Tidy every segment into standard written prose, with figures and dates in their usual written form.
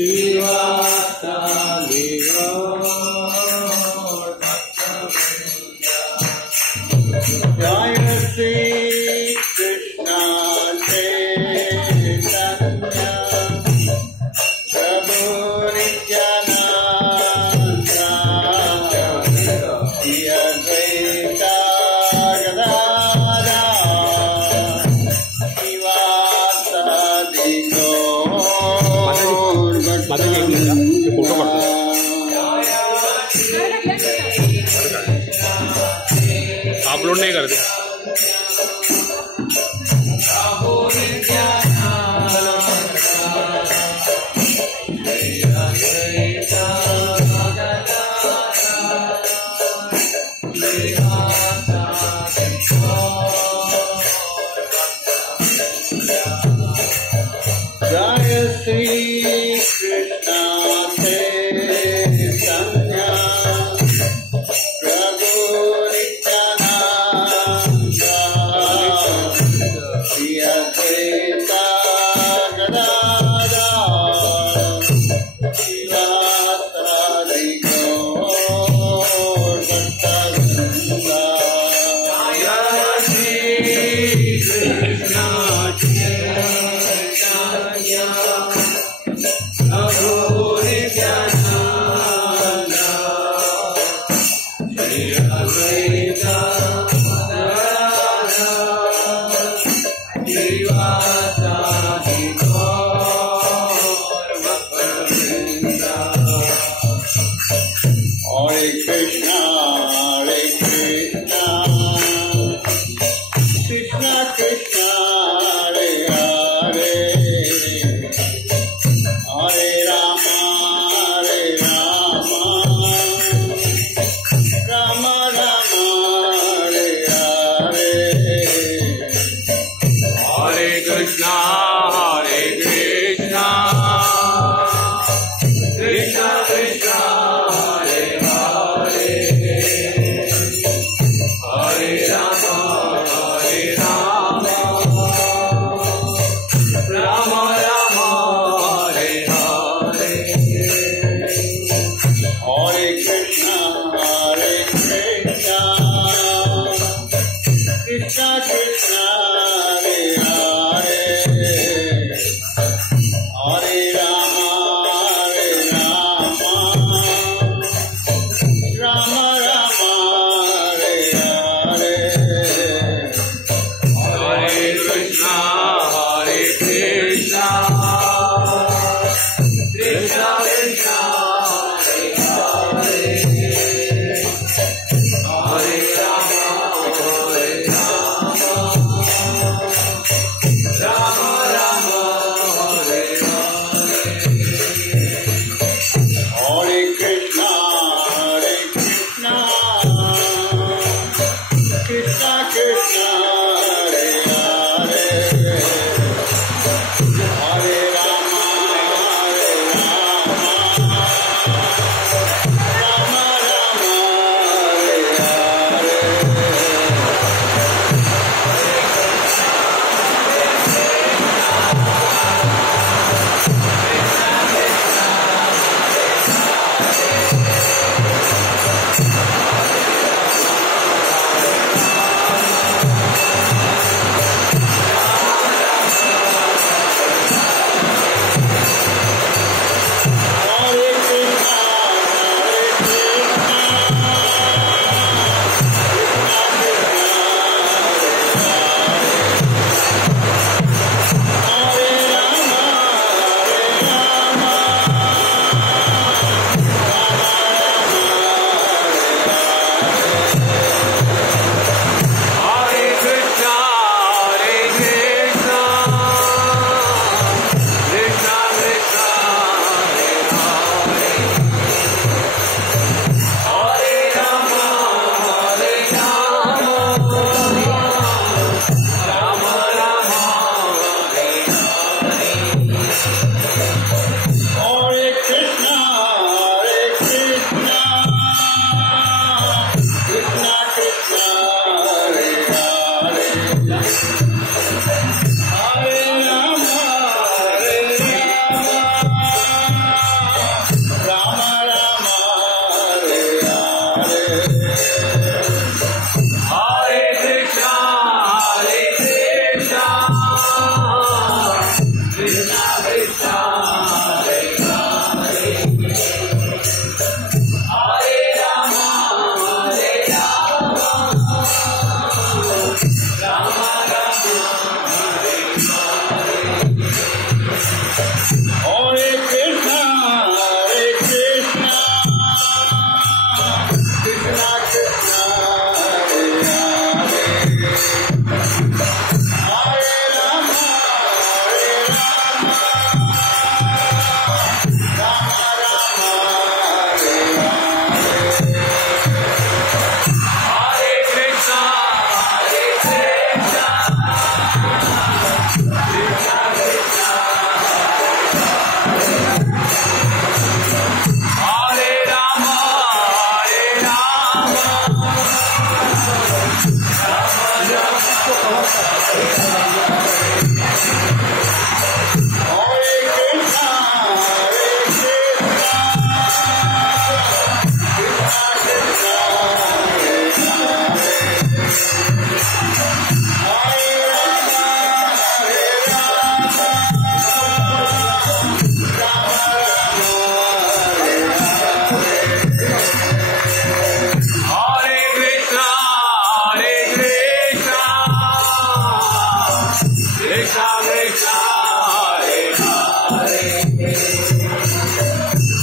श्रीवासादि गौर जय श्री कृष्ण चैतन्य प्रभु नित्यानंद श्री अद्वैत गदाधर श्रीवासादि गौर अपलोड नहीं करते। जय श्री कृष्ण चैतन्य प्रभु Nityanand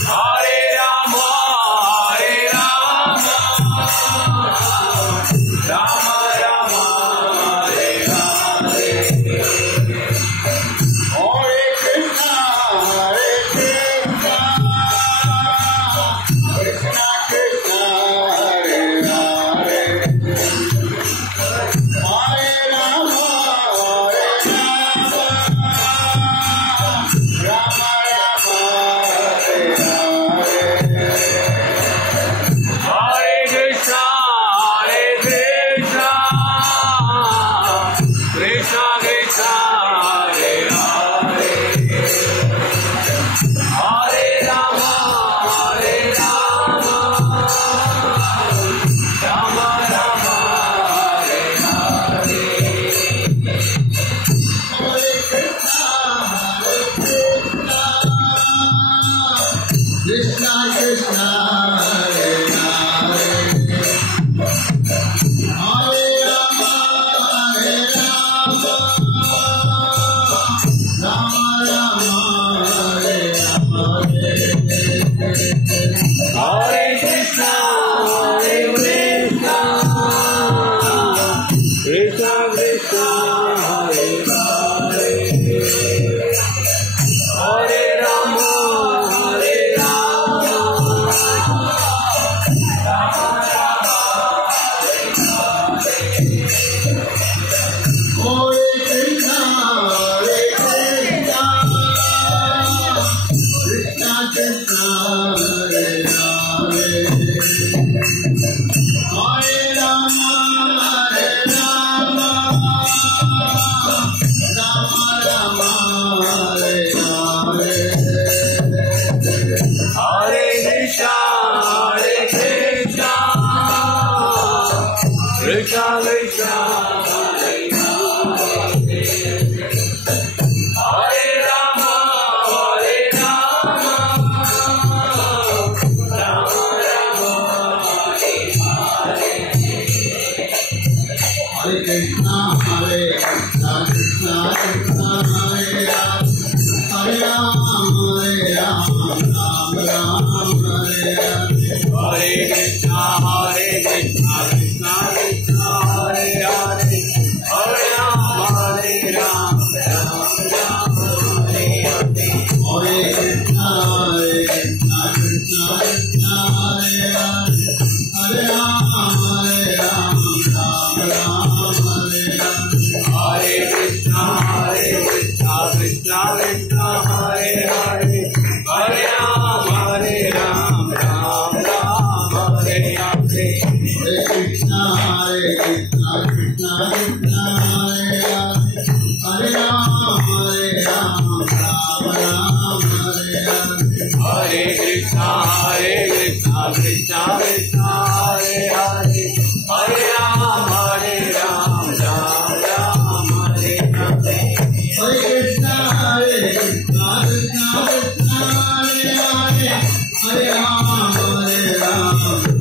Hare Rama, Rama Rama, Hare Hare. Hare Krishna, Krishna Krishna, Hare Hare. Hare Rama, Rama Rama, Hare Hare. Hare Krishna, Krishna Krishna, Hare Hare. Hare Rama, Rama Rama, Hare Hare. Hare Krishna, Krishna Krishna, Hare Hare. Hare Rama, Rama Rama, Hare Hare. Hare Krishna, Krishna Krishna, Hare Hare. Hare Rama, Hare Krishna, Krishna Krishna, Hare Hare. Hare Rama, Rama Rama, Hare Hare. Hare Krishna, Krishna Krishna, Hare Hare. Hare Rama, Rama Rama, Hare Hare. Hare Krishna, Krishna Krishna, Hare Hare. Hare Rama, Rama Rama, Hare Hare. Hare Krishna, Krishna Krishna, Hare Hare. Hare Rama, Rama Rama, Hare Hare. Hare Krishna, Krishna Krishna, Hare Hare. Hare Rama, Rama Rama, Hare Hare. Hare Krishna, Krishna Krishna, Hare Hare. Hare Rama, Rama Rama, Hare Hare. Hare Krishna, Krishna Krishna, Hare Hare. Hare Rama, Rama Rama, Hare Hare. Hare Krishna, Krishna Krishna, Hare Hare. Hare Rama,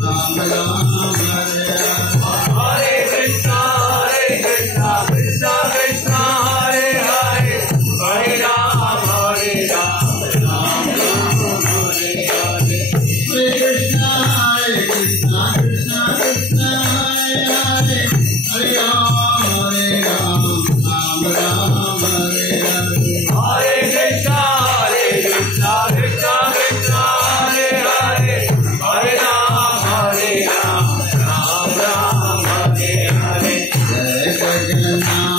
Rama Rama, Hare Hare. Hare Krishna, Krishna Krishna, Hare Hare. Hare Rama, Rama Rama, Hare Hare. Hare Krishna, Krishna Krishna, Hare Hare. Hare Rama, Rama Rama, Hare Hare. Hare Krishna, Krishna Krishna, Hare Hare. Hare Rama, Rama Rama, Hare Hare. Hare Krishna, Krishna Krishna, Hare Hare. Hare Rama, Rama Rama, Hare Hare. Jai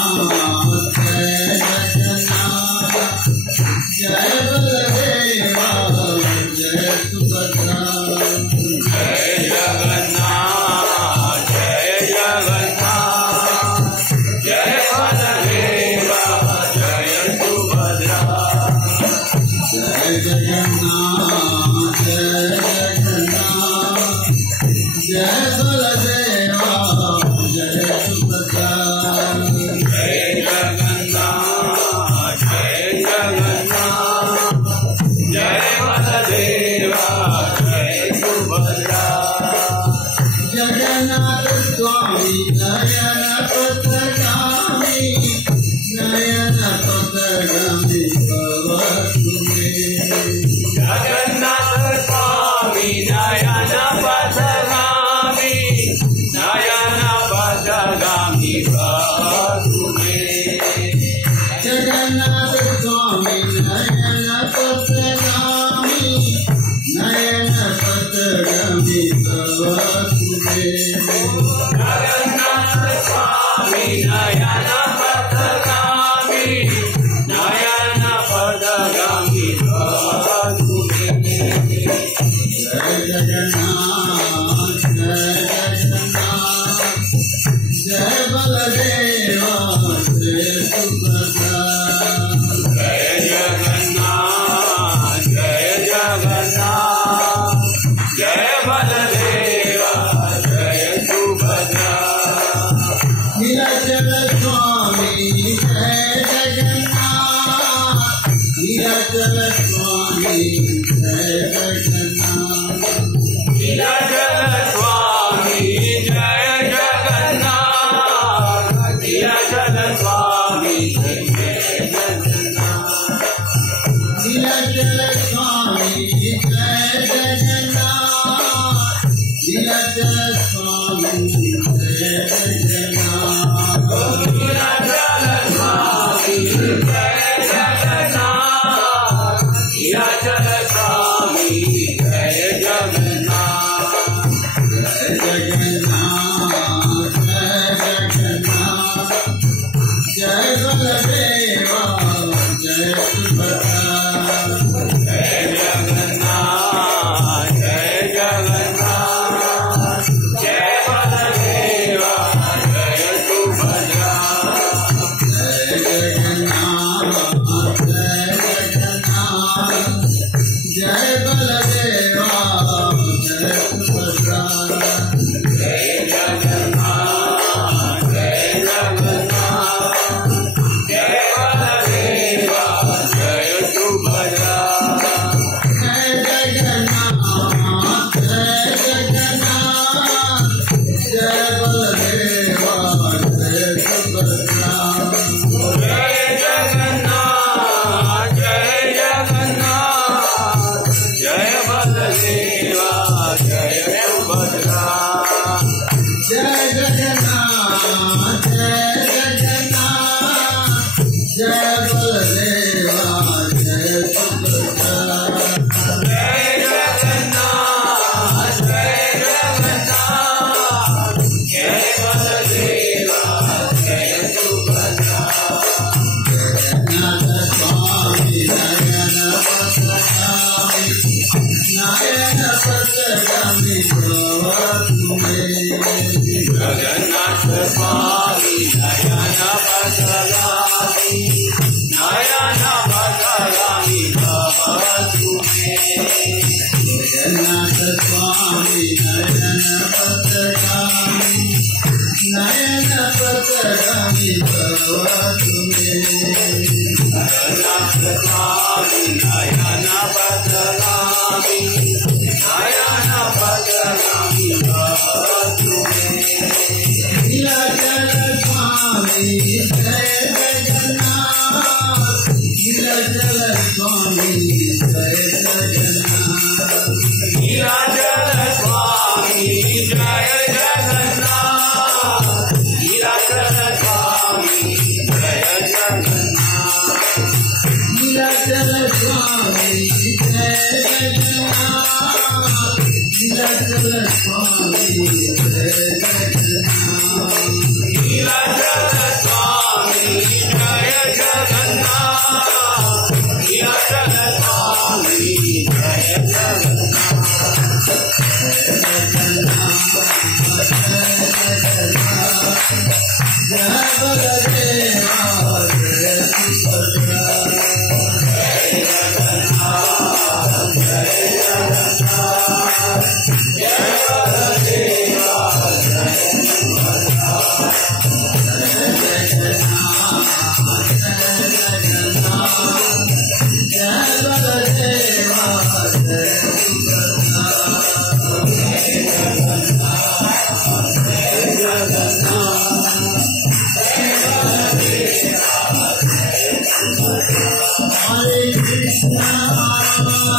Jagannath, Jai Baladeva, Jai Subhadra. Jai Jagannath, Jai Baladeva, Jai Subhadra. Jai Jagannath, Jai Baladeva, Jai Subhadra. Jai Jagannath, Jai Baladeva, Jai Subhadra. Jagannath Swami, Nayana Patagami, Nayana Patagami, Bhava Sumi. Jagannath स्वामी नयन पथगामी नयन पथगामी प्रभु जगन्नाथ स्वामी नयन पथगामी नयन पथगामी प्रभु जगन्नाथ स्वामी नयन पथगामी नयन पथगामी प्रभु जय जगन्नाथ जय बलदेवा जय सुभद्रा जय जगन्नाथ जय जगन्नाथ जय बलदेवा जय सुभद्रा नीलाचल स्वामी जय जगन्नाथ नीलाचल स्वामी जय जगन्नाथ नीलाचल स्वामी जय जगन्नाथ नीलाचल स्वामी जय जगन्नाथ नीलाचल स्वामी जय जगन्नाथ नीलाचल स्वामी जय जगन्नाथ नीलाचल स्वामी जय जगन्नाथ नीलाचल स्वामी जय जगन्नाथ जय जगन्नाथ जय बलदेवा जय सुभद्रा जय जगन्नाथ जय जगन्नाथ जय बलदेवा जय सुभद्रा जय जगन्नाथ जय बलदेवा जय सुभद्रा जय जगन्नाथ जय जगन्नाथ जय बलदेवा जय सुभद्रा जय जगन्नाथ जय बलदेवा जय सुभद्रा जय जगन्नाथ जय जगन्नाथ जय बलदेवा जय सुभद्रा जय जगन्नाथ जय बलदेवा जय सुभद्रा जय जगन्नाथ जय जगन्नाथ जय बलदेवा जय सुभद्रा जगन्नाथ स्वामी नयन पथगामी प्रभु जगन्नाथ स्वामी नयन पथगामी नयन पथगामी प्रभु जगन्नाथ स्वामी नयन पथगामी प्रभु जगन्नाथ स्वामी नयन पथगामी नयन पथगामी प्रभु नीलाचल स्वामी जय जगन्नाथ नीलाचल स्वामी जय जगन्नाथ नीलाचल स्वामी जय जगन्नाथ नीलाचल स्वामी जय जगन्नाथ नीलाचल स्वामी जय जगन्नाथ नीलाचल स्वामी जय जगन्नाथ नीलाचल स्वामी जय जगन्नाथ नीलाचल स्वामी जय जगन्नाथ जय बलदेवा जय Subhadra Hare Krishna Hare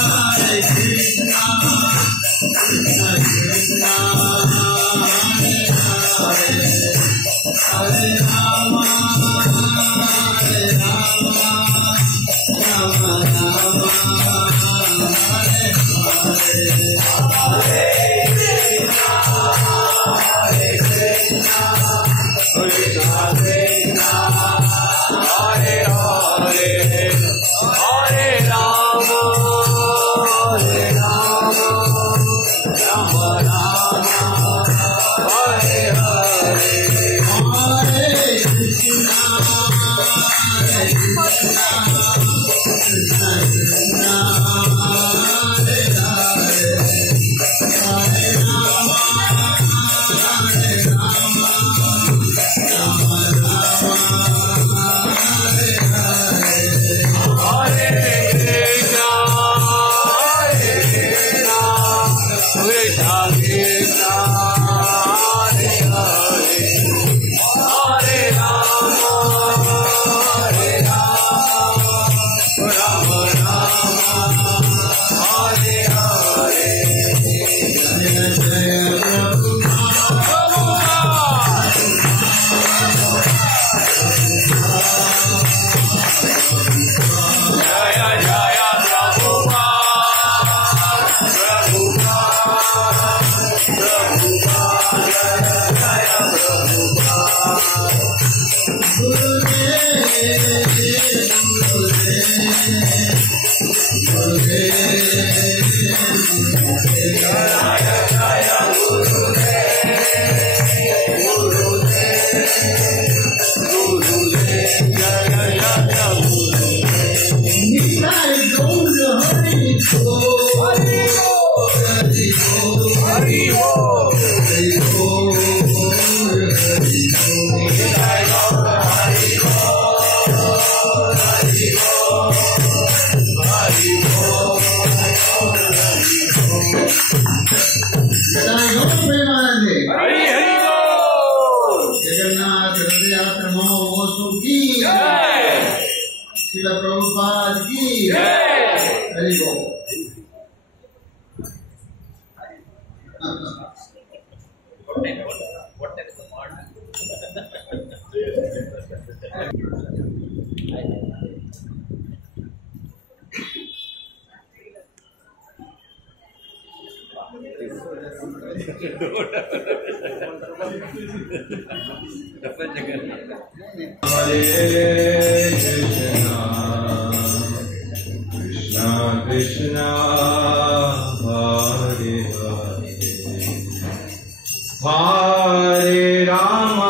Rama,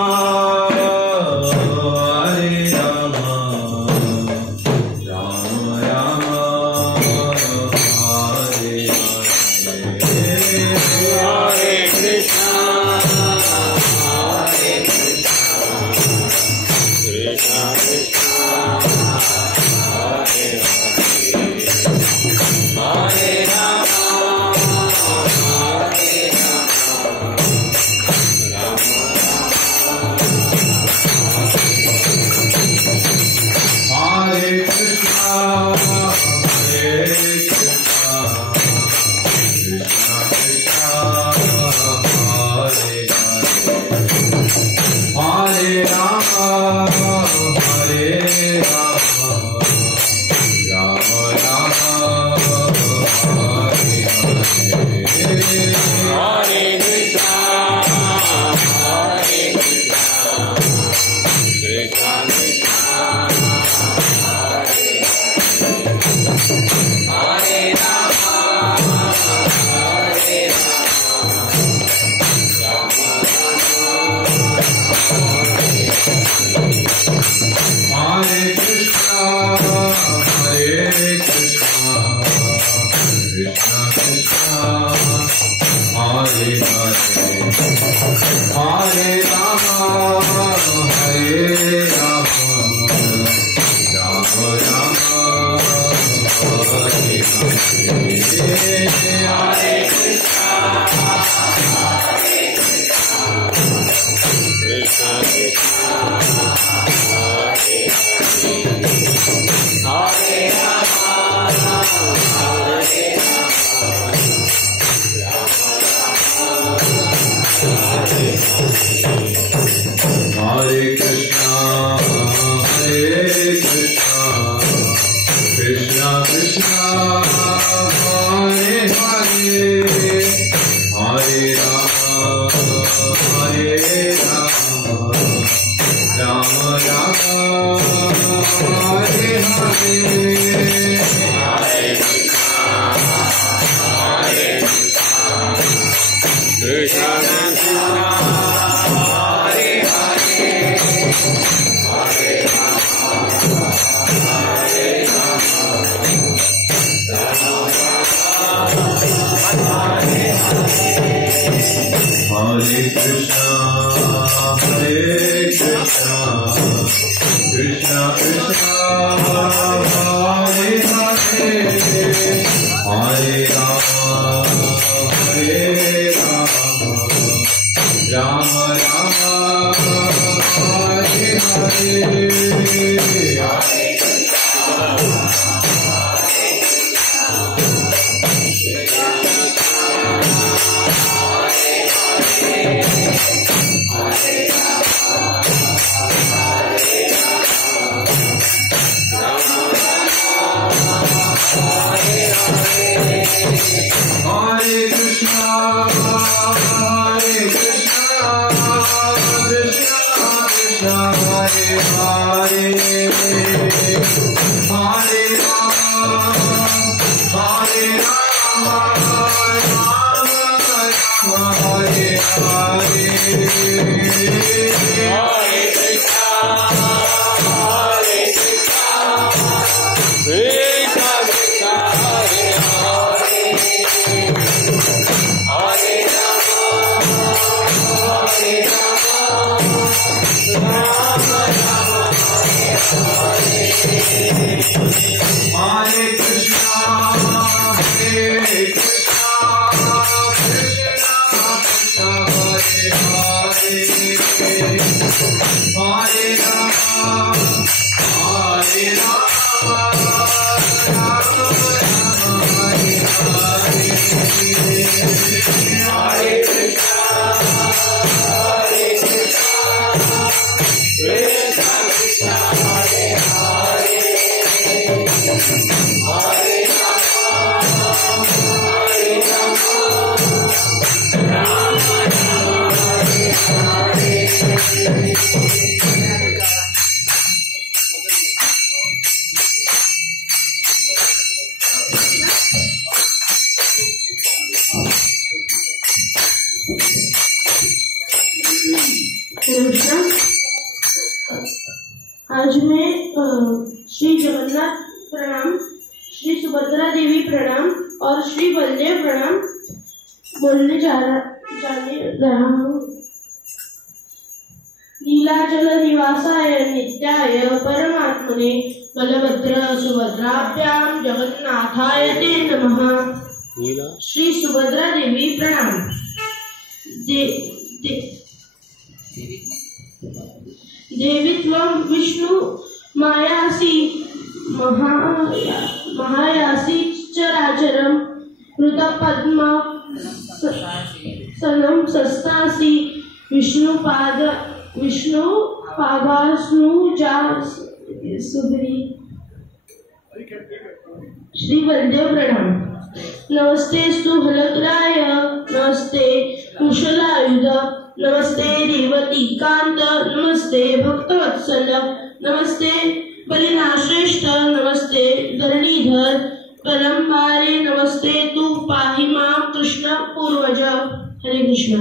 Hare Krishna, Krishna Krishna, Hare Hare, Hare Rama, Rama Rama, Hare Hare. Hare Krishna, Krishna Krishna, Hare Hare, Hare Rama, Rama Rama, Hare Hare. Hare Krishna, Krishna Krishna, Hare Hare, Hare Rama, Rama Rama, Hare Hare. Hare Krishna, Krishna Krishna, Hare Hare, Hare आज मैं श्री जगन्नाथ प्रणाम, श्री सुभद्रा देवी प्रणाम और श्री बलदेव प्रणाम बोलने जाने रहा हूँ। नीलाचल निवासाय नित्याय परमात्मने बलभद्र सुभद्राभ्यां जगन्नाथाय ते नमः। श्री सुभद्रा देवी प्रणाम। देवी त्वं विष्णु मायासी महायासी चराचरं कृतपद्म सनं सस्तासी विष्णुपादास्नुजा सुधरी। श्री बलदेव प्रणाम। नमस्ते स्तु हलग्राय, नमस्ते कुशलायुध, नमस्ते रेवती कांत, नमस्ते भक्तवत्सल, नमस्ते बलिनाश्रेष्ठ, नमस्ते धरणीधर परंबारे, नमस्ते तू पाहि मां कृष्ण पूर्वज। हरे Krishna.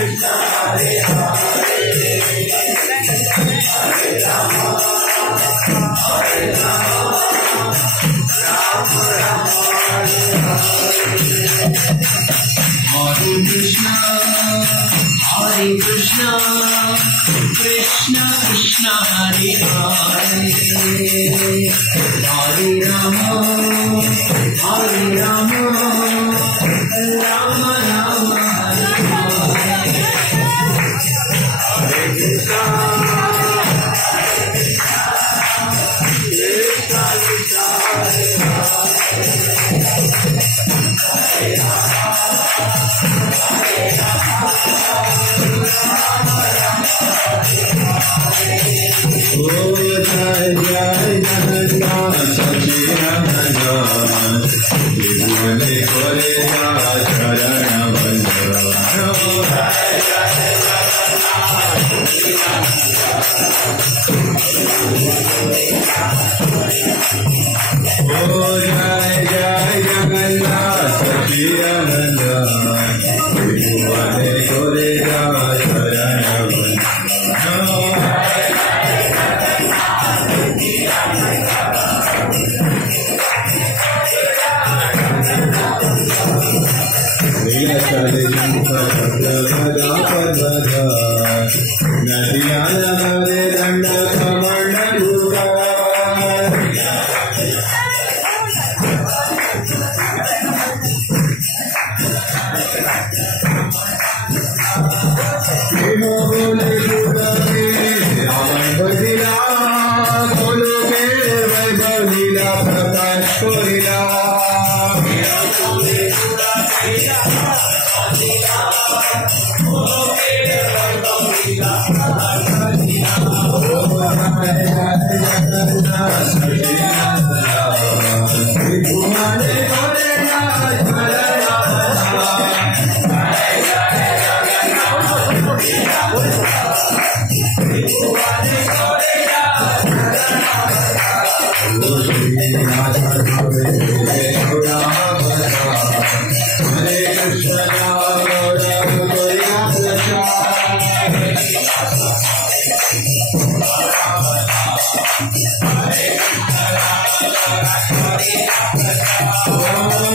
Krishna Krishna Krishna Hare Hare Hare Rama Hare Rama Rama Rama Hare Hare Krishna Krishna Krishna Hare Hare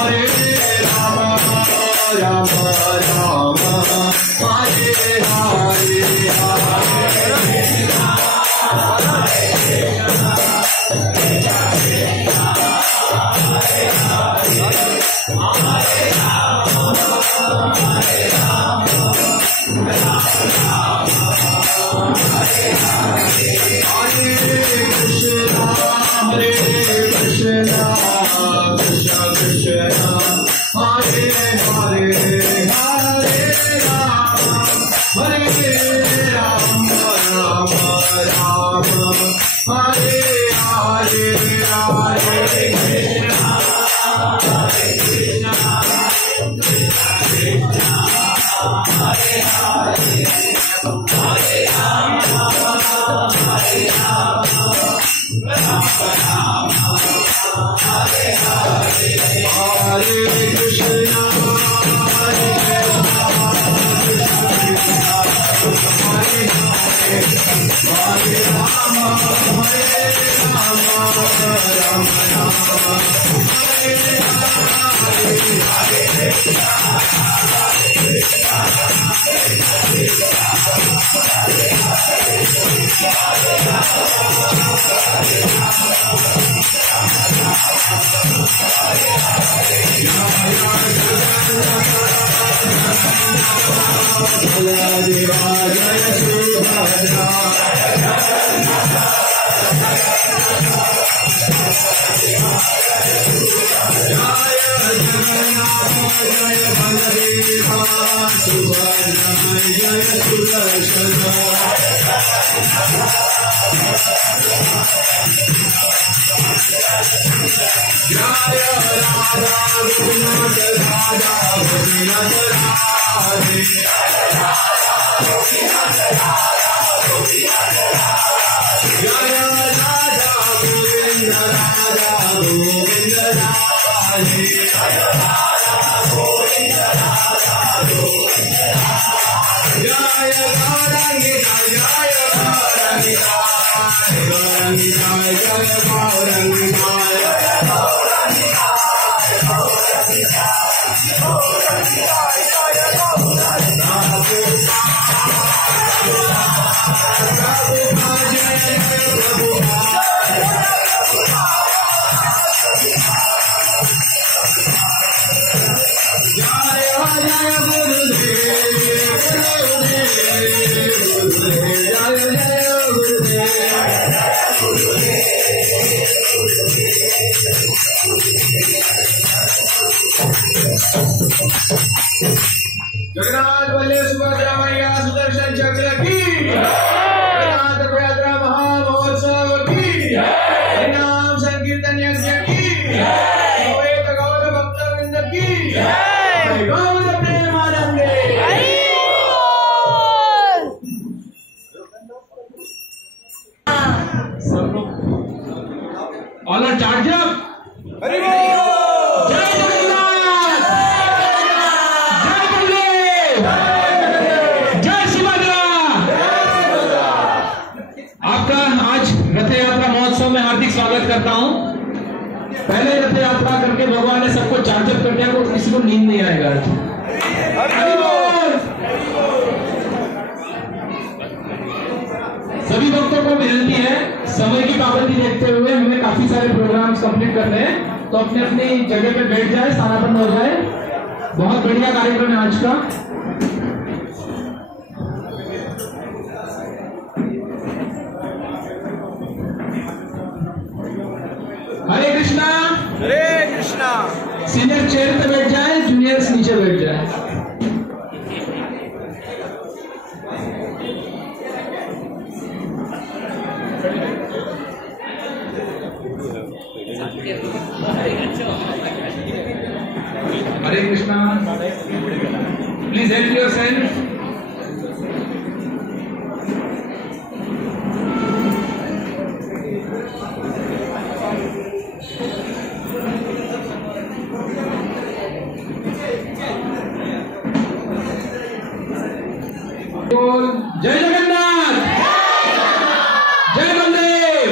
Hare Jagannath बल्ले सुभद्रा मैया सुदर्शन चक्र की जगन्नाथ यात्रा महामहोत्सव की हरिनाम संकीर्तन यज्ञ की अद्वैत गौर भक्त वृंद की गौर प्रेमानंदे। All are charge up. Hari बोल। जय जगन्नाथ, जय बलदेव, जय सुभद्रा। आपका आज रथ यात्रा महोत्सव में हार्दिक स्वागत करता हूं। पहले रथ यात्रा करके भगवान ने सबको चार्जअप कर दिया, तो किसी को नींद नहीं आएगा आज। हरि बोल। सभी भक्तों को विनती है, समय की पाबंदी देखते हुए हमें काफी सारे प्रोग्राम्स कंप्लीट करने हैं, तो अपने अपनी जगह पे बैठ जाए, स्थानापन्न हो जाए। बहुत बढ़िया कार्यक्रम है आज का। हरे कृष्णा। हरे कृष्णा। सीनियर चेयर पे बैठ जाए, जूनियर्स नीचे बैठ जाए। Hare Krishna. Please help yourself. जय जगन्नाथ, जय बलदेव,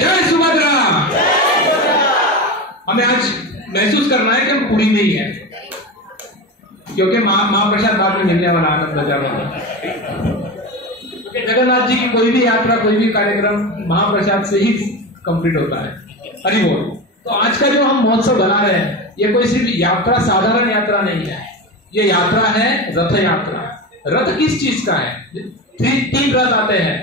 जय सुभद्रा। हमें आज महसूस करना है कि हम पुरी में ही हैं, क्योंकि महाप्रसाद बाद में मिलने वाला आनंद बचा वाला। क्योंकि जगन्नाथ जी की कोई भी यात्रा, कोई भी कार्यक्रम महाप्रसाद से ही कंप्लीट होता है। हरि बोल। तो आज का जो हम महोत्सव बना रहे हैं, ये कोई सिर्फ यात्रा, साधारण यात्रा नहीं है। ये यात्रा है रथ यात्रा। रथ किस चीज का है? तीन रथ आते हैं,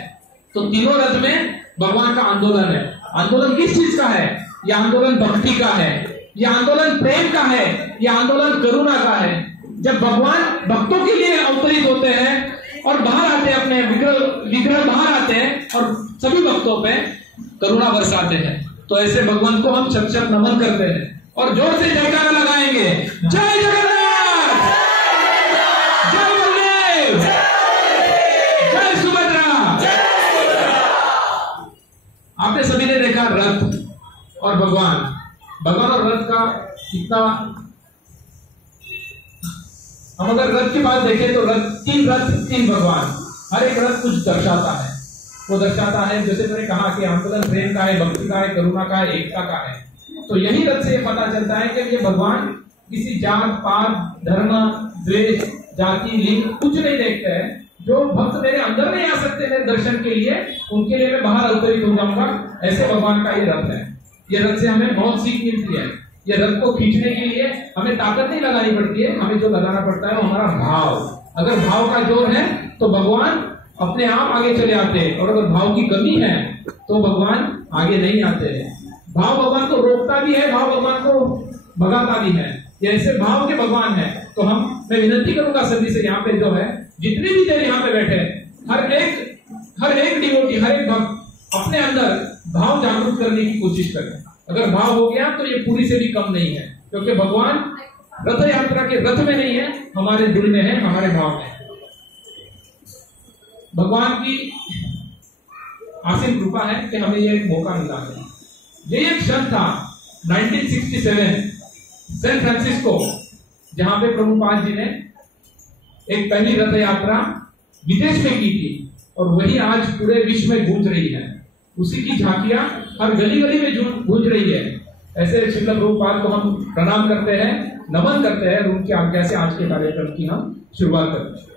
तो तीनों रथ में भगवान का आंदोलन है। आंदोलन किस चीज का है? यह आंदोलन भक्ति का है, यह आंदोलन प्रेम का है, यह आंदोलन करुणा का है। जब भगवान भक्तों के लिए अवतरित होते हैं और बाहर आते हैं, अपने विग्रह बाहर आते हैं और सभी भक्तों पे करुणा बरसाते हैं, तो ऐसे भगवान को हम शत शत नमन करते हैं और जोर से जयकारा लगाएंगे। जय जगन्नाथ, जय बलदेव, जय सुभद्रा। आपने सभी ने देखा रथ और भगवान और रथ का कितना, हम अगर रथ की बात देखें तो रथ तीन भगवान, हर एक रथ कुछ दर्शाता है। वो दर्शाता है, जैसे मैंने कहा कि आंदोलन प्रेम का है, भक्ति का है, करुणा का है, एकता का है। तो यही रथ से पता चलता है कि ये भगवान किसी जात पात धर्म द्वेष जाति लिंग कुछ नहीं देखते हैं। जो भक्त मेरे अंदर नहीं आ सकते मेरे दर्शन के लिए, उनके लिए मैं बाहर अवतरित हो जाऊंगा, ऐसे भगवान का ये रथ है। ये रथ से हमें बहुत सीख मिलती है। ये रथ को खींचने के लिए हमें ताकत नहीं लगानी पड़ती है, हमें जो लगाना पड़ता है वो हमारा भाव। अगर भाव का जोर है तो भगवान अपने आप आगे चले आते हैं, और अगर भाव की कमी है तो भगवान आगे नहीं आते हैं। भाव भगवान को रोकता भी है, भाव भगवान को भगाता भी है। ये ऐसे भाव के भगवान है। तो मैं विनती करूंगा सभी से, यहाँ पे जो है जितने भी देर यहाँ पे बैठे हैं, हर एक डिवोटी, हर एक भक्त अपने अंदर भाव जागरूक करने की कोशिश करें। अगर भाव हो गया तो ये पूरी से भी कम नहीं है, क्योंकि भगवान रथ यात्रा के रथ में नहीं है, हमारे दिल में है, हमारे भाव में है। भगवान की असीम कृपा है कि हमें ये मौका मिला है। ये एक क्षण था 1967 सैन फ्रांसिस्को, जहां पे प्रभुपाद जी ने एक पहली रथ यात्रा विदेश में की थी, और वही आज पूरे विश्व में गूंज रही है। उसी की झांकियां हर गली गली में गूंज रही है। ऐसे श्रील प्रभुपाद को हम प्रणाम करते हैं, नमन करते हैं, और उनकी आज्ञा से आज के कार्यक्रम की हम शुरुआत करते हैं।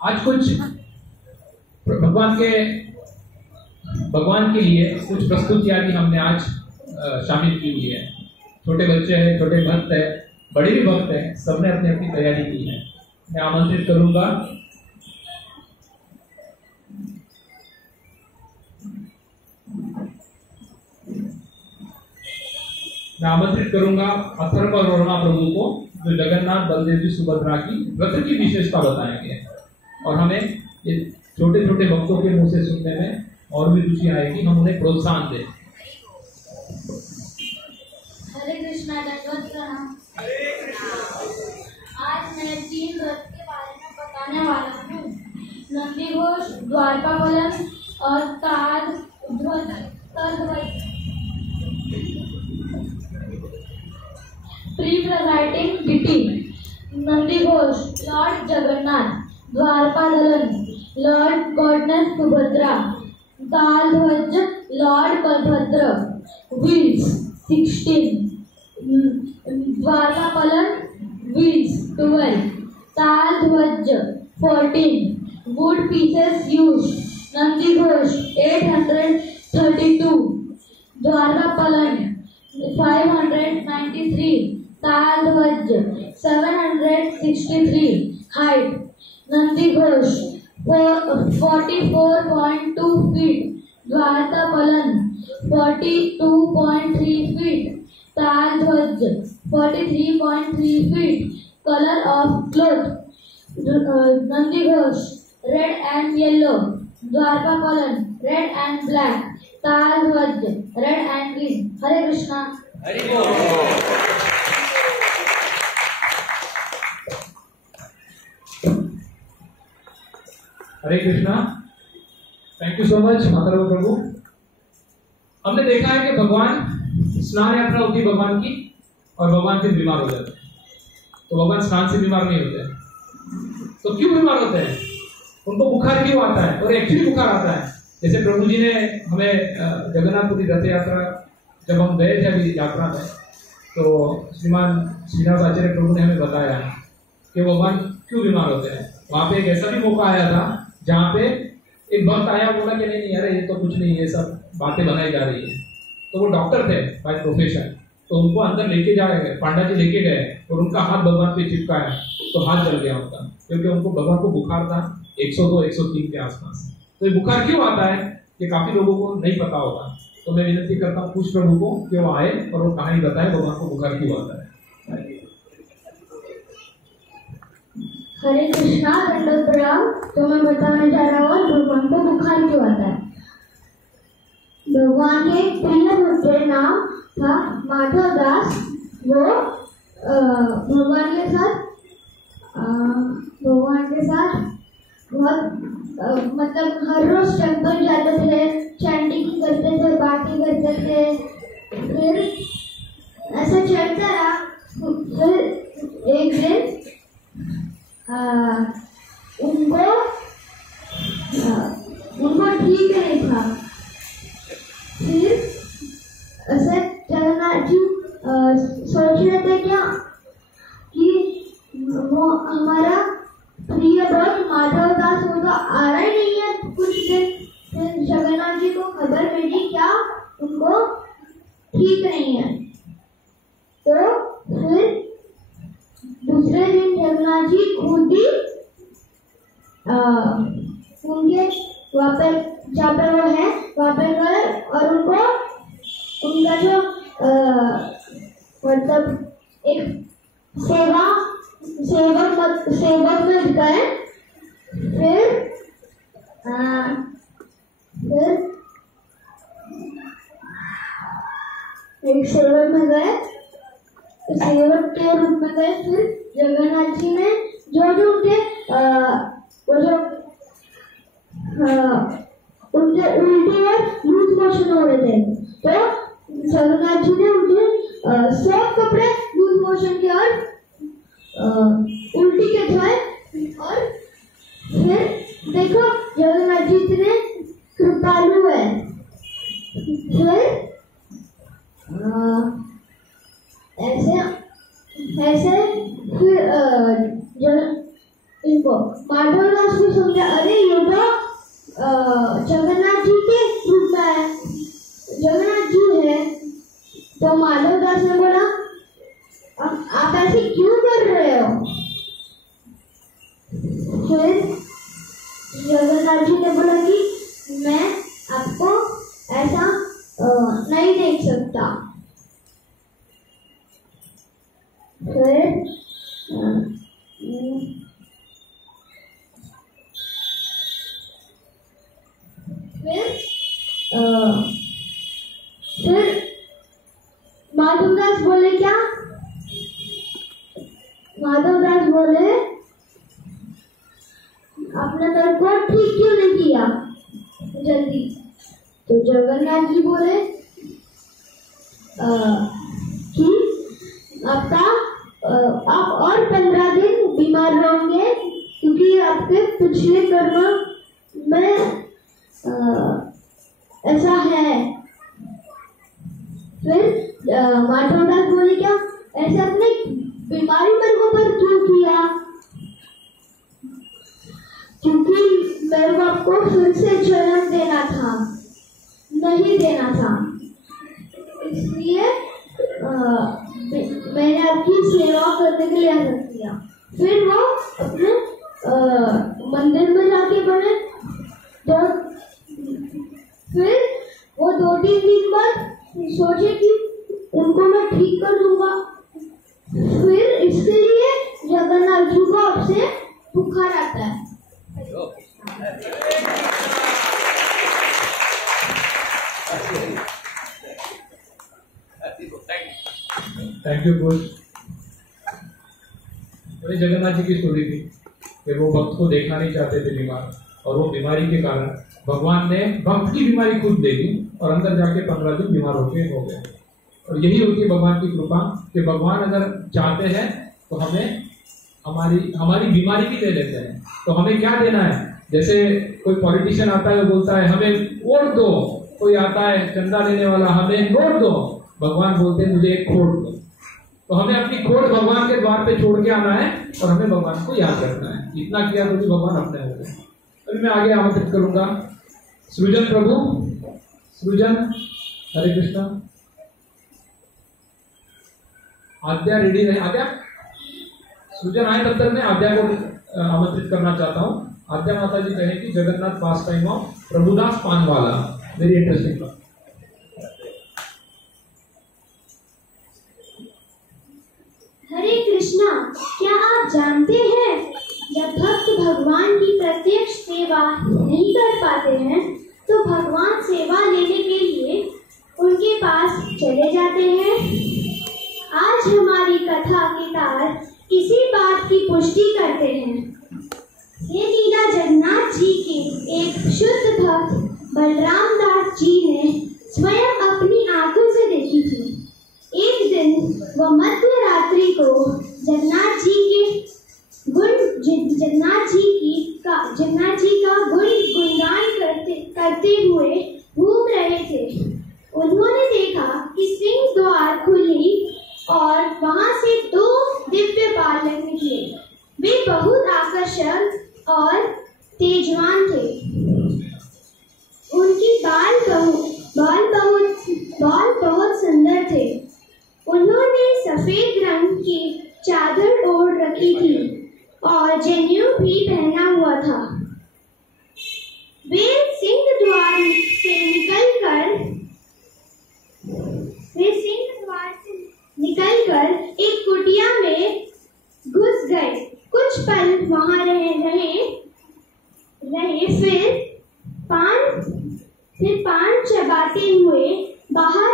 आज कुछ भगवान के लिए कुछ प्रस्तुतियां भी हमने आज शामिल की हुई है। छोटे बच्चे हैं, छोटे भक्त हैं, बड़े भी भक्त हैं, सबने अपनी अपनी तैयारी की है। मैं आमंत्रित करूंगा अथर्व और रोहना प्रभु को, जो जगन्नाथ बलदेव जी सुभद्रा की व्रत की विशेषता बताएंगे, और हमें ये छोटे छोटे भक्तों के मुंह से सुनने में और भी रुचि आएगी। हम उन्हें प्रोत्साहन दें। हरे कृष्णा, दंडवत प्रणाम। आज मैं 3 व्रत के बारे में बताने वाला हूँ। नंदी घोष, द्वारपालन और Tal Dhwaj. Pre presiding deity. Nandi Ghosh lord Jagannath, Dwarpalan lord goddess Subhadra, Tal Dhwaj lord Balabhadra, wheels 16, Dwarpalan wheels 12, Tal ध्वज 14, wood pieces used, Nandi Ghosh 832, Dwarpalan 593, Tal Dhwaj 763, height Nandi Ghosh 44.2 feet, Dwarpalan 42.3 feet, Tal Dhwaj 43.3 feet, color of cloth Nandi Ghosh red and yellow, Dwarpalan red and black, Tal Dhwaj red and green. Hare Krishna. Hari बोल। Hare Krishna. Thank you so much माता प्रभु। हमने देखा है कि भगवान स्नान यात्रा होती है भगवान की, और भगवान फिर बीमार हो जाते हैं। तो भगवान स्नान से बीमार नहीं होते, तो क्यों बीमार होते हैं? उनको बुखार क्यों आता है? और एक्चुअली बुखार आता है। जैसे प्रभु जी ने हमें जगन्नाथपुरी रथ यात्रा जब हम गए थे अभी यात्रा में, तो श्रीमान श्रीनिवास आचार्य प्रभु ने हमें बताया कि भगवान क्यों बीमार होते हैं। वहां पे एक ऐसा भी मौका आया था जहाँ पे एक भक्त आया, बोला कि नहीं यार ये तो कुछ नहीं, ये सब बातें बनाई जा रही है। तो वो डॉक्टर थे बाय प्रोफेशन, तो उनको अंदर लेके जा रहे, पांडा जी लेके गए और उनका हाथ भगवान पे चिपकाया, तो हाथ जल गया उनका, क्योंकि उनको भगवान को बुखार था 102-103 के आसपास। तो ये बुखार क्यों आता है ये काफी लोगों को नहीं पता होगा, तो मैं विनती करता हूँ कुछ प्रभु को कि वो आए और वो कहानी बताए भगवान को बुखार क्यों आता है। हरे कृष्णा, दंडवत प्रणाम। तो मैं बताने जा रहा हूँ भगवान को बुखार क्यों आता है। भगवान के प्रिय भक्त नाम था माधव दास। वो भगवान के साथ बहुत मतलब हर रोज टेम्पल जाते थे, चैंटिंग करते थे, बातें करते थे। फिर ऐसा चलता रहा। फिर एक दिन उनको ठीक नहीं था। फिर ऐसे जगन्नाथ जी सोच रहे थे क्या कि वो हमारा प्रिय भक्त माधव दास वो तो आ रहा ही नहीं है कुछ दिन। फिर जगन्नाथ जी को खबर मिली क्या उनको ठीक नहीं है। तो फिर दूसरे दिन जगन्नाथ जी खुद ही उनके वहाँ पे जहाँ पे वो है वहाँ पे गए और उनको उनका जो मतलब एक सेवक में गए, फिर एक सेवक में गए, सेवक के रूप में गए। फिर जगन्नाथ जी ने जो जो उनके उनके उल्टी और लूज मोशन हो रहे थे, तो जगन्नाथ जी ने उनके सब कपड़े लूज मोशन के और उल्टी के धोए। और फिर देखो जगन्नाथ जी इतने कृपालु है। फिर ऐसे फिर इनको माधवदास को समझा, अरे ये तो जगन्नाथ जी के रूप में है, जगन्नाथ जी है। तो माधवदास ने बोला, आप ऐसे क्यों कर रहे हो? फिर जगन्नाथ जी ने बोला कि मैं आपको ऐसा नहीं देख सकता। फिर माधवदास बोले क्या? माधवदास बोले, आपने मेरे को ठीक क्यों नहीं किया जल्दी? तो जगन्नाथ जी बोले कि आप और 15 दिन बीमार रहेंगे, क्योंकि आपके पिछले कर्म में ऐसा है। फिर माधवदास बोले क्या, ऐसे अपने बीमारी मेरे को पर क्यों किया? क्योंकि मेरे को आपको फिर से जन्म देना था, नहीं देना था, इसलिए मैंने आपकी सेवा करने के लिए ऐसा किया। फिर वो अपने मंदिर में जाके बने। तो फिर वो 2-3 दिन बाद सोचे कि उनको मैं ठीक कर दूंगा। फिर इसके लिए जगन्नाथ जी को आपसे बुखार आता है। Thank you coach. Jagannath ji की स्टोरी थी कि वो भक्त को देखना नहीं चाहते थे बीमार, और वो बीमारी के कारण भगवान ने भक्त की बीमारी खुद दे दी और अंदर जाके 15 दिन बीमार हो गए। और यही होती है भगवान की कृपा कि भगवान अगर चाहते हैं तो हमें हमारी बीमारी भी दे देते हैं। तो हमें क्या देना है? जैसे कोई पॉलिटिशियन आता है, वो बोलता है हमें वोट दो, कोई आता है चंदा लेने वाला, हमें वोट दो। भगवान बोलते हैं मुझे एक खोट दो। तो हमें अपनी खोट भगवान के द्वार पे छोड़ के आना है और हमें भगवान को याद रखना है। इतना किया तो भगवान अपने हो गए। अभी मैं आगे आमंत्रित करूंगा सृजन प्रभु। सृजन, हरे कृष्णा। आद्या रेडी रहे। आद्या, सृजन आए तब तक मैं आद्या को आमंत्रित करना चाहता हूँ। आद्या माता जी कहें कि Jagannath pastime of Prabhudas Panwala. Very interesting. Hare Krishna, क्या आप जानते हैं जब भक्त भगवान की प्रत्यक्ष सेवा नहीं कर पाते हैं तो भगवान सेवा लेने के लिए उनके पास चले जाते हैं। आज हमारी कथा के तार इसी बात की पुष्टि करते हैं। ये लीला जगन्नाथ जी के एक शुद्ध भक्त बलराम दास जी ने स्वयं अपनी आंखों से देखी थी। एक दिन वह मध्य रात्रि को जगन्नाथ जी का गुणगान करते हुए घूम रहे थे। उन्होंने देखा कि सिंह द्वार खुली और वहां से 2 दिव्य बालक निकले। वे बहुत आकर्षक और तेजवान थे। उनकी बाल बहुत गाते हुए बाहर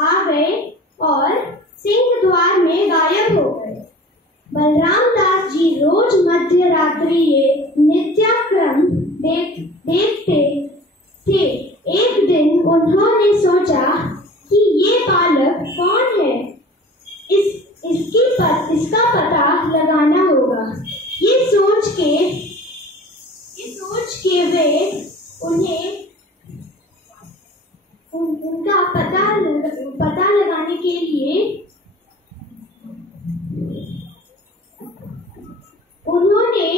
आ गए और सिंह द्वार में गायब हो गए। बलराम दास जी रोज मध्य रात्रि ये नित्याक्रम देखते थे। एक दिन उन्होंने सोचा कि ये बालक कौन है, इसका पता लगाना होगा। ये सोच के वे उनका पता लगाने के लिए उन्होंने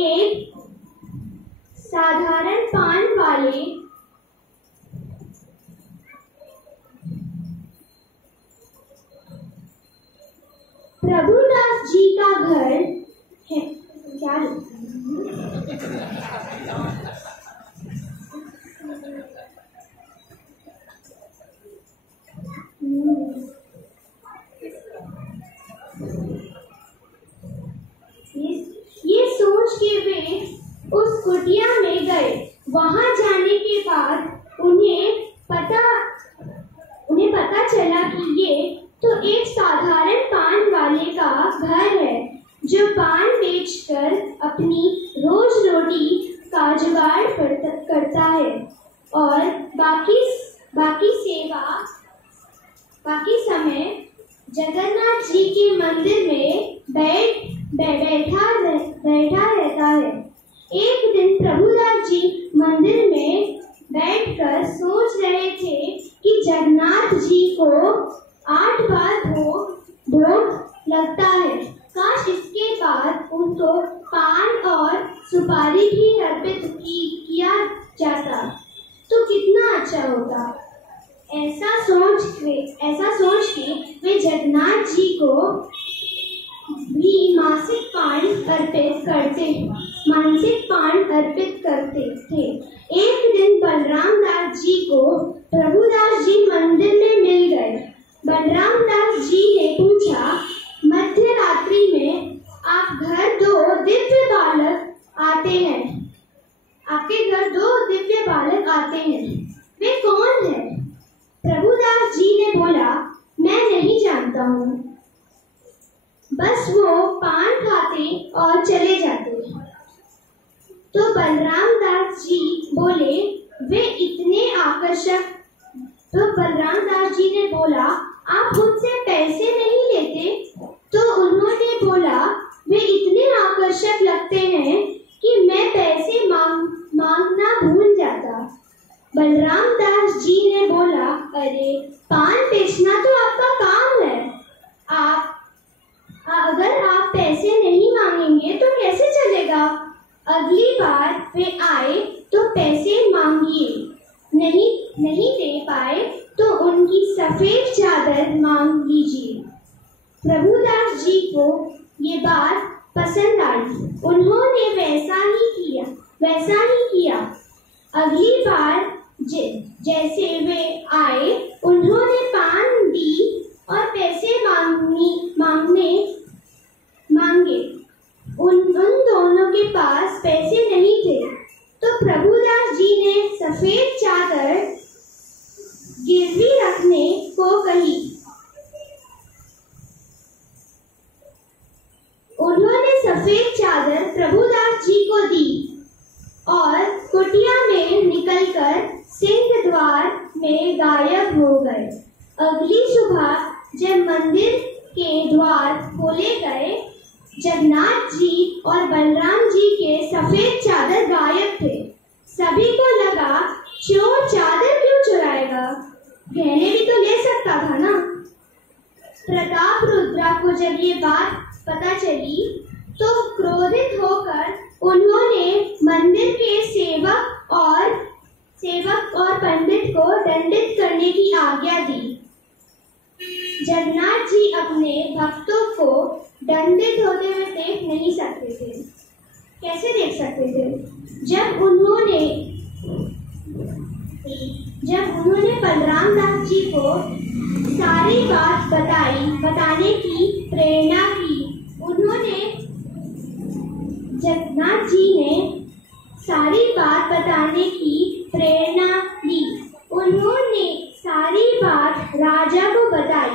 एक साधारण पान वाले प्रभुदास जी का घर है। क्या ये सोच के वे उस कुटिया में गए। वहां जाने के बाद उन्हें पता चला कि ये तो एक साधारण पान वाले का घर है, जो पान बेचकर अपनी रोज रोटी का जुगाड़ करता है और बाकी समय जगन्नाथ जी के मंदिर में बैठा रहता है। एक दिन प्रभुदास जी मंदिर में बैठकर सोच रहे थे कि जगन्नाथ जी को 8 बार भोग लगता है। काश इसके बाद उनको पान और सुपारी भी अर्पित किया जाता तो कितना अच्छा होता। ऐसा सोच के वे जगन्नाथ जी को भी मासिक पान अर्पित करते थे। एक दिन बलराम दास जी को प्रभुदास जी मंदिर में मिल गए। बलराम दास जी ने पूछा, मध्य रात्रि में आपके घर दो दिव्य बालक आते हैं, वे कौन हैं? प्रभुदास जी ने बोला, मैं नहीं जानता हूँ, बस वो पान खाते और चले जाते। तो बलराम दास जी बोले, वे इतने आकर्षक। तो बलराम दास जी ने बोला, आप मुझसे पैसे नहीं लेते? तो उन्होंने बोला, वे इतने आकर्षक लगते हैं कि मैं पैसे मांगना भूल जाता। बलराम दास जी ने बोला, अरे पान बेचना तो आपका काम है, अगर आप पैसे नहीं मांगेंगे तो कैसे चलेगा? अगली बार वे आए तो पैसे मांगिए, नहीं दे पाए तो उनकी सफेद चादर मांग लीजिए। प्रभुदास जी को ये बात पसंद आई। उन्होंने वैसा ही किया। अगली बार जैसे वे आए, उन्होंने पान दी और पैसे मांगे। उन दोनों के पास पैसे नहीं थे, तो प्रभुदास जी ने सफेद चादर गिरवी रखने को कही। उन्होंने सफेद चादर प्रभुदास जी को दी और कुटिया में निकलकर सिंह द्वार में गायब हो गए। अगली सुबह जब मंदिर के द्वार खोले गए, जगन्नाथ जी और बलराम जी के सफेद चादर गायब थे। सभी को लगा, चोर चादर क्यों चुराएगा, गहने भी तो ले सकता था ना। प्रताप रुद्रा को जब ये बात पता चली तो क्रोधित होकर उन्होंने मंदिर के सेवक और पंडित को दंडित करने की आज्ञा दी। जगन्नाथ जी अपने भक्तों को दंडित होते हुए देख नहीं सकते थे। कैसे देख सकते थे? जब उन्होंने बलराम दास जी को सारी बात बताने की प्रेरणा की, जगन्नाथ जी ने सारी बात बताने की प्रेरणा दी। उन्होंने सारी बात राजा को बताई।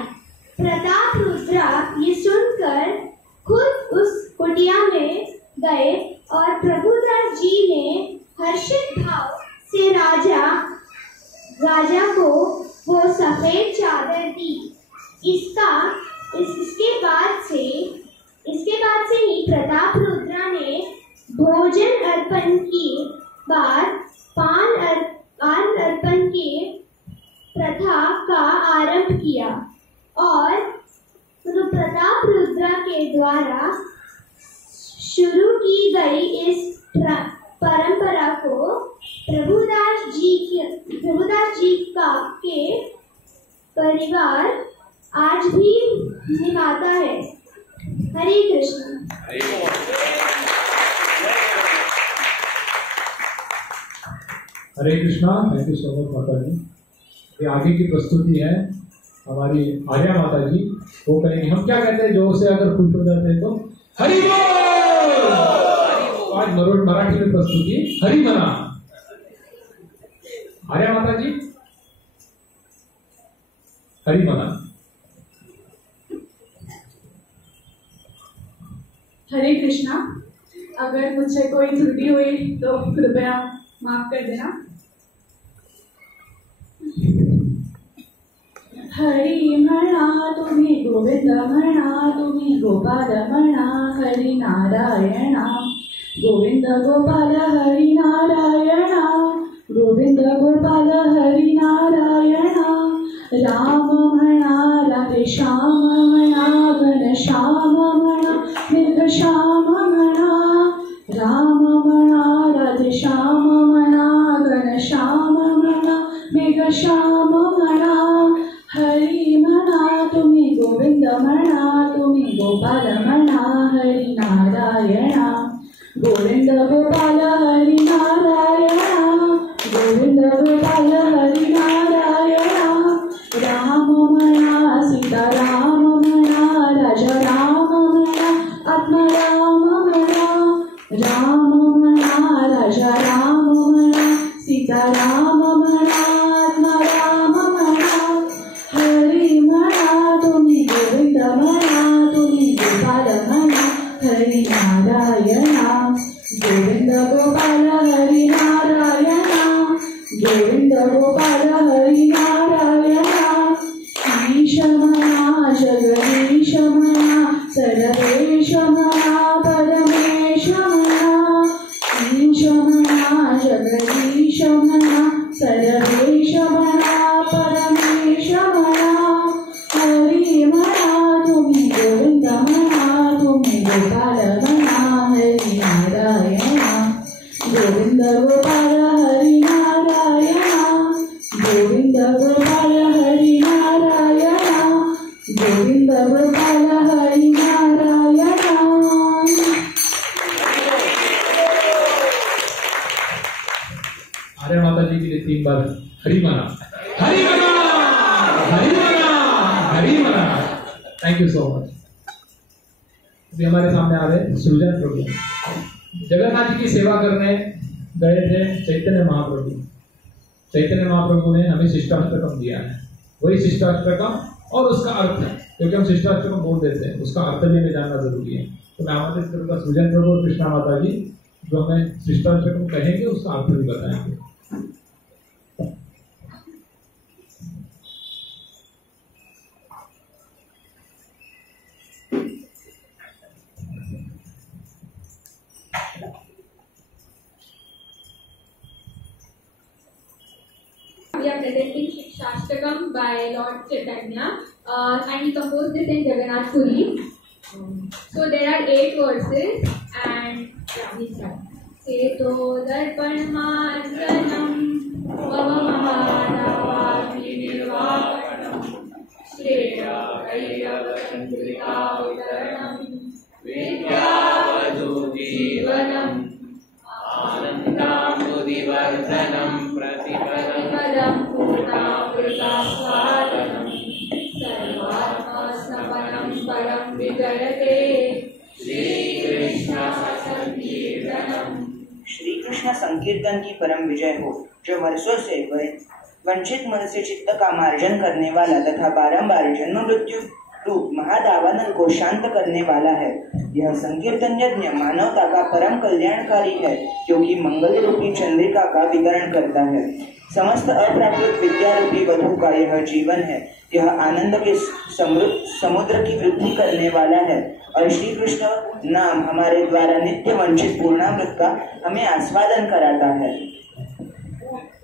प्रताप रुद्र ये सुनकर खुद उस कुटिया में गए और प्रभुदास जी ने हर्षित भाव से राजा को वो सफेद चादर दी। इसके बाद से ही प्रताप रुद्र ने भोजन अर्पण के बाद पान अर्पण के प्रथा का आरंभ किया और प्रताप रुद्र के द्वारा शुरू की गई इस परंपरा को प्रभुदास जी के परिवार आज भी निभाता है। Hare Krishna. Hare Krishna. Thank you so much माता जी। ये आगे की प्रस्तुति है हमारी आर्या माता जी, वो करेंगे। हम क्या कहते हैं जोर से अगर खुश हो जाते हैं तो हरि बोल। आज मराठी में प्रस्तुति हरि मना। आर्या माता जी हरि मना। हरे कृष्णा। अगर मुझसे कोई त्रुटि हुई तो कृपया माफ कर देना। हरि म्हणा तुम्ही गोविंद म्हणा तुम्ही गोपाल म्हणा हरि नारायणा गोविंद गोपाल हरि नारायणा गोविंद गोपाल हरि नारायणा राम म्हणा राधे श्याम म्हणा घनश्याम म्हणा मेघश्याम म्हणा राम म्हणा राधे श्याम म्हणा घनश्याम म्हणा मेघश्याम म्हणा हरि म्हणा तुम्ही गोविंद म्हणा तुम्ही गोपाल म्हणा हरि नारायणा गोविंद गोपाल हरि नारायणा गोविंद गोपाल हरि नारायणा राम म्हणा सीताराम म्हणा राजा राम म्हणा आत्माराम म्हणा राम म्हणा राजा राम म्हणा सीताराम म्हणा आत्माराम म्हणा हरि म्हणा तुम्ही गोविंद म्हणा तुम्ही गोपाल म्हणा हरि नारायणा गोविंद गोपाल हरि नारायणा गोविंद गोपाल हरि नारायणा ईश म्हणा जगदीश म्हणा सर्वेश म्हणा परमेश म्हणा ईश म्हणा जगदीश म्हणा सर्वेश म्हणा परमेश म्हणा हरि म्हणा तुम्ही गोविंद म्हणा तुम्ही गोपाल म्हणा हरि नारायणा गोविंद गोपाल हरि नारायणा गोविंद गोपाल हरि नारायणा गोविंद गोपाल हरि नारायणा। आर्या माता जी के लिए 3 बार हरि मना हरि मना हरि मना हरि मना। Thank you so much. अभी हमारे सामने आ रहे सृजन प्रभु जगन्नाथ जी की सेवा करने गए थे चैतन्य महाप्रभु। चैतन्य महाप्रभु ने हमें शिष्टाष्टकम दिया है। वही शिष्टाष्टकम और उसका अर्थ, क्योंकि हम शिष्टाष्टकम बोल देते हैं, उसका अर्थ भी हमें जानना जरूरी है। तो मैं आमंत्रित करूंगा सृजन प्रभु और कृष्णा माता जी जो हमें शिष्टाष्टकम कहेंगे उसका अर्थ भी बताएंगे। We are presenting Shastakam by Lord Chaitanya and he composed this in Jagannath Puri. So there are 8 verses and we start. Seto darpan marjanam vavamahanavati nirvakanam shreya kayyavasandrita udaranam vidyavadu jivanam आनन्दामुदिवर्धनं प्रतिपदं पूर्णामृतास्वादनं सर्वात्मस्नपनं परं विजयते श्रीकृष्ण सन्ति कृष्ण संकीर्तन की परम विजय हो, जो वर्षों से वंचित मनुष्य चित्त का मार्जन करने वाला तथा बारंबार जन्म मृत्यु रूप महादावानल को शांत करने वाला है। यह संकीर्तन यज्ञ मानवता का परम कल्याणकारी है, क्योंकि मंगल रूपी चंद्रिका का वितरण करता है। समस्त अप्राकृत विद्या रूपी वधु का यह जीवन है। यह आनंद के समुद्र की वृद्धि करने वाला है और श्री कृष्ण नाम हमारे द्वारा नित्य वंचित पूर्णामृत का हमें आस्वादन कराता है।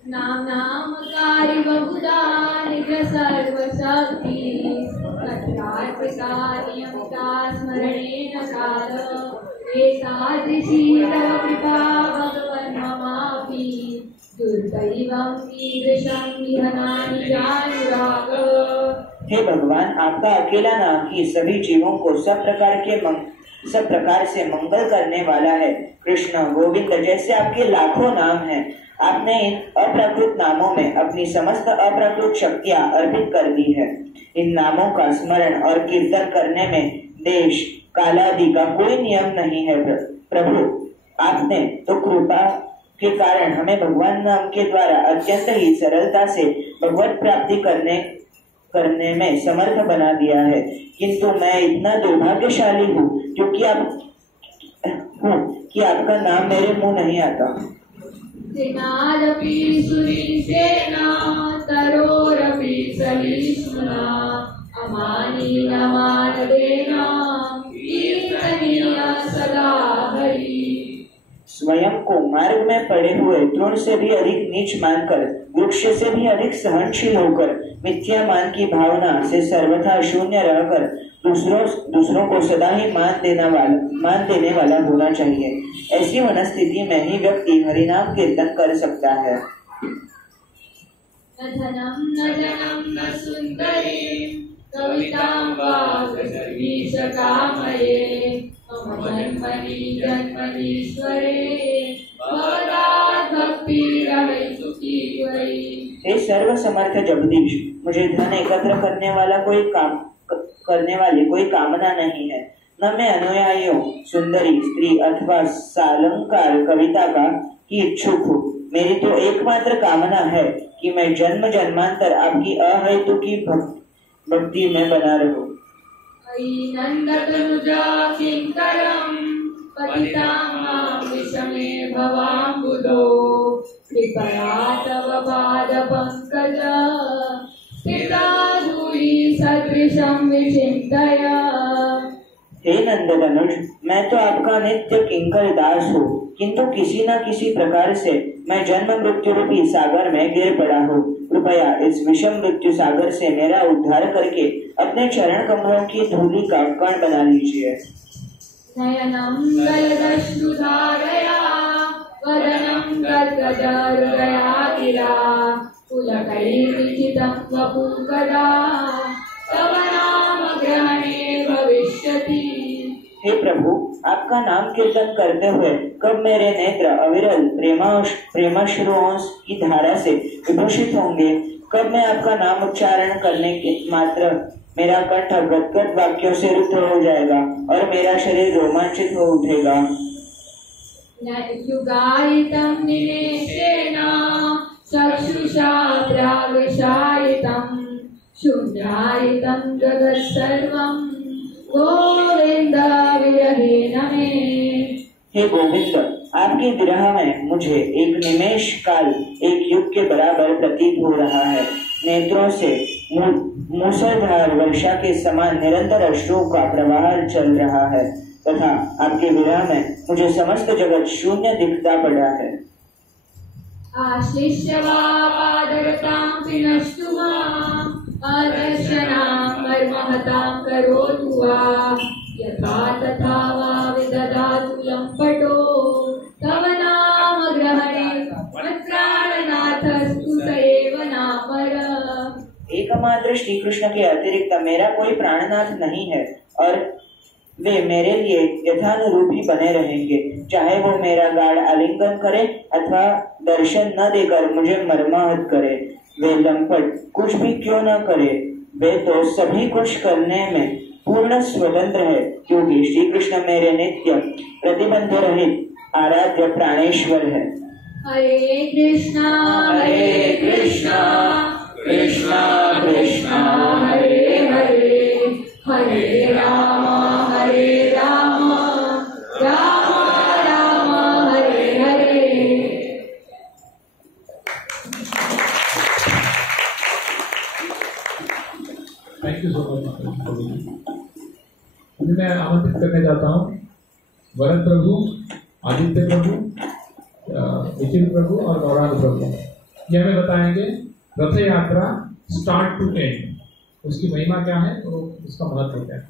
नाम नाम कार्य बहुधा निज सर्व शक्ति तत्कार प्रसाद नियमिता स्मरणेन साध एतादृशी तव कृपा भगवन् ममापि दुर्दैवं कीदृशं विहनानि चानुराग। हे भगवान, आपका अकेला नाम ही सभी जीवों को सब प्रकार से मंगल करने वाला है। कृष्ण, गोविंद जैसे आपके लाखों नाम हैं। आपने इन अप्राकृत नामों में अपनी समस्त अप्राकृत शक्तियां अर्पित कर दी है। इन नामों का स्मरण और कीर्तन करने में देश कालादि का कोई नियम नहीं है। प्रभु, आपने तो कृपा के कारण हमें भगवान नाम के द्वारा अत्यंत ही सरलता से भगवत प्राप्ति करने में समर्थ बना दिया है। किंतु मैं इतना दुर्भाग्यशाली हूँ कि आपका नाम मेरे मुंह नहीं आता। सेनादपि सुरीसेना तरोरपि सहिष्णुना अमानीनमानदेना कीर्तनीय सदा हरि। स्वयं को मार्ग में पड़े हुए तृण से भी अधिक नीच मानकर, वृक्ष से भी अधिक सहनशील होकर, मिथ्या मान की भावना से सर्वथा शून्य रहकर दूसरों को सदा ही मान देने वाला होना चाहिए। ऐसी मनस्थिति में ही व्यक्ति हरिनाम कीर्तन कर सकता है। न धनम न जनम न सुंदरी कवितां वा सर्वीश कामये मम जन्मनि जन्मनीश्वरे भवदात् भक्तिरहैतु त्वयि। हे सर्व समर्थ जगदीश, मुझे धन एकत्र करने वाली कोई कामना नहीं है। न मैं अनुयायियों, सुंदरी स्त्री अथवा सालंकार कविता का ही इच्छुक हूँ। मेरी तो एकमात्र कामना है कि मैं जन्म जन्मांतर आपकी अहेतु की भक्ति में बना रहूं। नंदतनुजा किंकरं पतितां मां विषमे भवाम्बुधो कृपया तव पाद पंकज स्थिता धूयि सदृशं विचिन्तय। हे नंदतनुज, मैं तो आपका नित्य किंकर दास हूँ, किंतु किसी न किसी प्रकार से मैं जन्म मृत्यु रूपी सागर में गिर पड़ा हूँ। कृपया इस विषम मृत्यु सागर से मेरा उद्धार करके अपने चरण कमलों की धूलि का कण बना लीजिए। नयनं गलदश्रुधारया वदनं गद्गदहृदया गिरा पुलकैर्विचितं वपुकदा तव नाम ग्रहणे भविष्यति। हे प्रभु, आपका नाम कीर्तन करते हुए कब मेरे नेत्र अविरल प्रेमाश्रुओं की धारा से विभूषित होंगे? कब मैं आपका नाम उच्चारण करने के मात्र मेरा कंठ गदगद वाक्यों से रुद्ध हो जाएगा और मेरा शरीर रोमांचित हो उठेगा। युगायितं निमेषेण चक्षुषा प्राविशायितं शून्यायितं जगत्सर्वं गोविंद विरहेण मे। हे गोविंद, आपके विरह में मुझे एक निमेष काल एक युग के बराबर प्रतीत हो रहा है। नेत्रों से मूसलधार वर्षा के समान निरंतर अश्रुओं का प्रवाह चल रहा है तथा आपके विरह में मुझे समस्त जगत शून्य दिखता पड़ा है। आश्लिष्य वा पादरतां पिनष्टु माम् अदर्शनां मर्महतां करोतु वा यथा तथा वा विदधातु लम्पटो तव नाम ग्रहणे मत्प्राणनाथस्तु स एव नापर। एकमात्र श्री कृष्ण के अतिरिक्त मेरा कोई प्राणनाथ नहीं है और वे मेरे लिए यथानुरूप ही बने रहेंगे, चाहे वो मेरा गाढ़ आलिंगन करे अथवा दर्शन न देकर मुझे मर्माहत करे। वे लंपट कुछ भी क्यों न करे, वे तो सभी कुछ करने में पूर्ण स्वतंत्र है, क्योंकि श्री कृष्ण मेरे नित्य प्रतिबंध रहित आराध्य प्राणेश्वर है। Hare Krishna, Krishna Krishna, Hare Hare, Hare Rama, Rama Rama, Hare Hare. Thank you so much. अभी मैं आमंत्रित करने जाता हूँ वरद प्रभु, आदित्य प्रभु, निखिल प्रभु और गौरांग प्रभु। ये हमें बताएंगे रथ यात्रा स्टार्ट टू एंड, उसकी महिमा क्या है और उसका महत्व क्या है।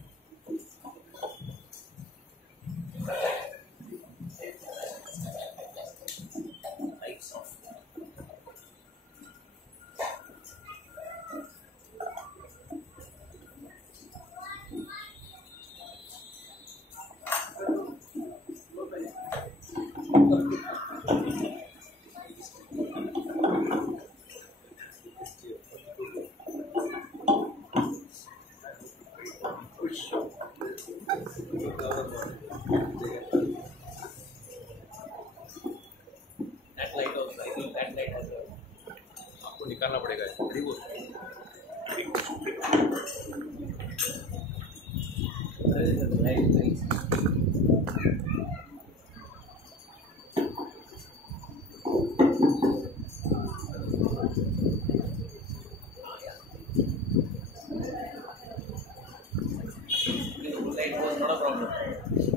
आपको निकालना पड़ेगा। Light was not a problem.